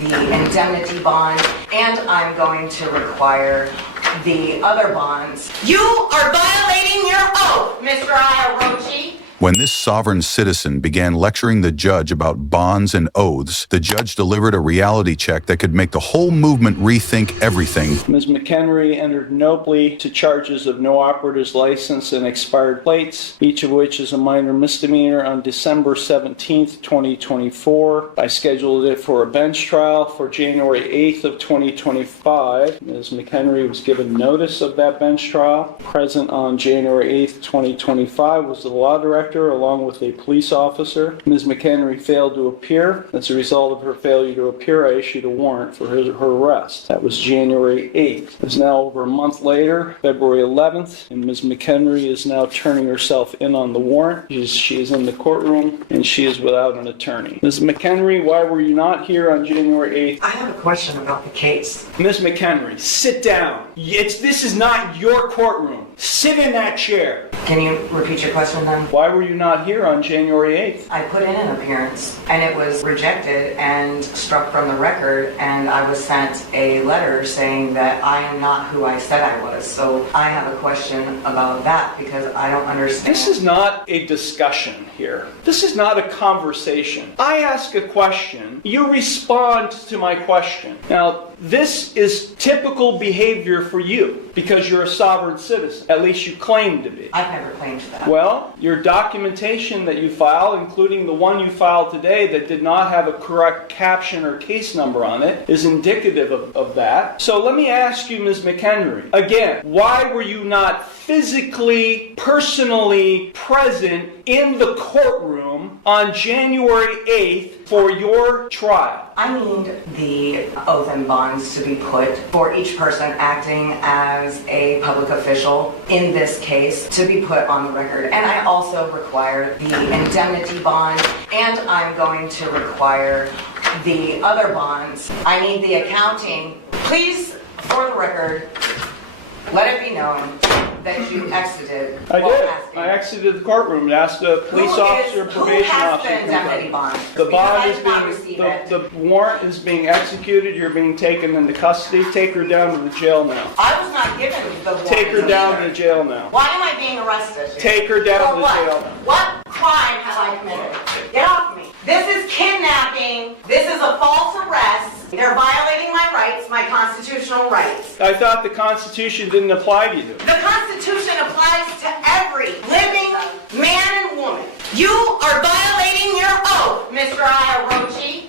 the indemnity bond, and I'm going to require the other bonds. You are violating your oath, Mr. Iarochi. When this sovereign citizen began lecturing the judge about bonds and oaths, the judge delivered a reality check that could make the whole movement rethink everything. Ms. McHenry entered no plea to charges of no operator's license and expired plates, each of which is a minor misdemeanor, on December 17th, 2024. I scheduled it for a bench trial for January 8th of 2025. Ms. McHenry was given notice of that bench trial. Present on January 8th, 2025 was the law director along with a police officer. Ms. McHenry failed to appear. As a result of her failure to appear, I issued a warrant for her arrest. That was January 8th. It's now over a month later, February 11th, and Ms. McHenry is now turning herself in on the warrant. She is in the courtroom, and she is without an attorney. Ms. McHenry, why were you not here on January 8th? I have a question about the case. Ms. McHenry, sit down. This is not your courtroom. Sit in that chair. Can you repeat your question then? Why were you not here on January 8th? I put in an appearance and it was rejected and struck from the record, and I was sent a letter saying that I am not who I said I was. So I have a question about that because I don't understand. This is not a discussion here. This is not a conversation. I ask a question, you respond to my question. Now, this is typical behavior for you because you're a sovereign citizen. At least you claim to be. I've never claimed that. Well, your documentation that you file, including the one you filed today that did not have a correct caption or case number on it, is indicative of that. So let me ask you, Ms. McHenry, again, why were you not physically, personally present in the courtroom on January 8th for your trial? I need the oath and bonds to be put for each person acting as a public official in this case to be put on the record. And I also require the indemnity bond, and I'm going to require the other bonds. I need the accounting. Please, for the record, let it be known that you exited. I did. I exited the courtroom and asked the police officer, probation officer. Who has the indemnity bond? The bond is being, the warrant is being executed. You're being taken into custody. Take her down to the jail now. I was not given the warrant. Take her down to the jail now. Why am I being arrested? Take her down to the jail. What crime have I committed? Get off me. This is kidnapping. This is a false arrest. They're violating my rights, my constitutional rights. I thought the Constitution didn't apply to you. The Constitution applies to every living man and woman. You are violating your oath, Mr. Iarochi.